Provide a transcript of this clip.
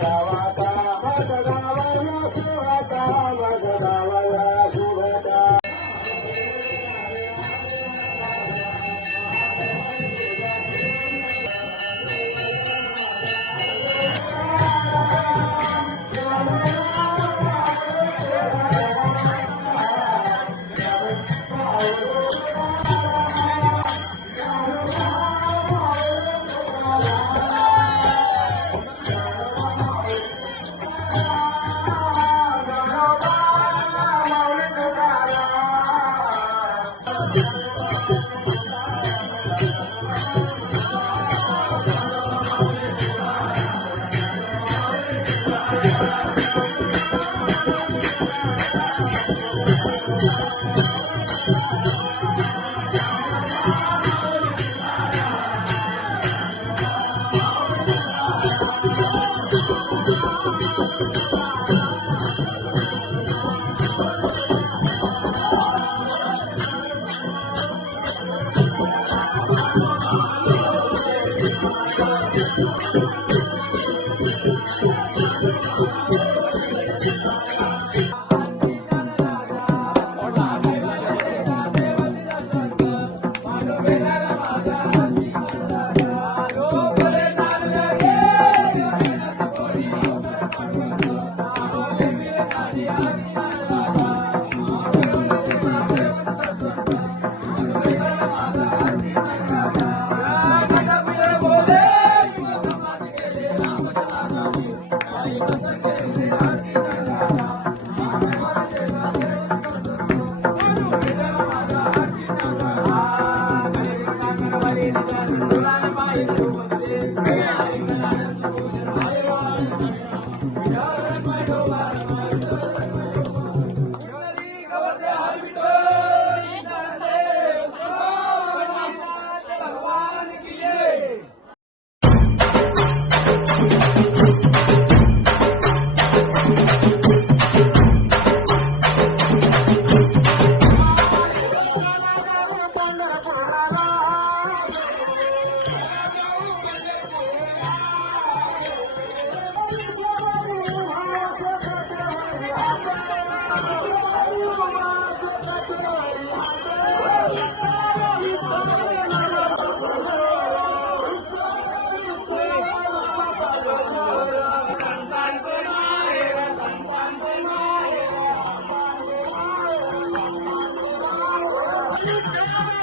Oh. Bye.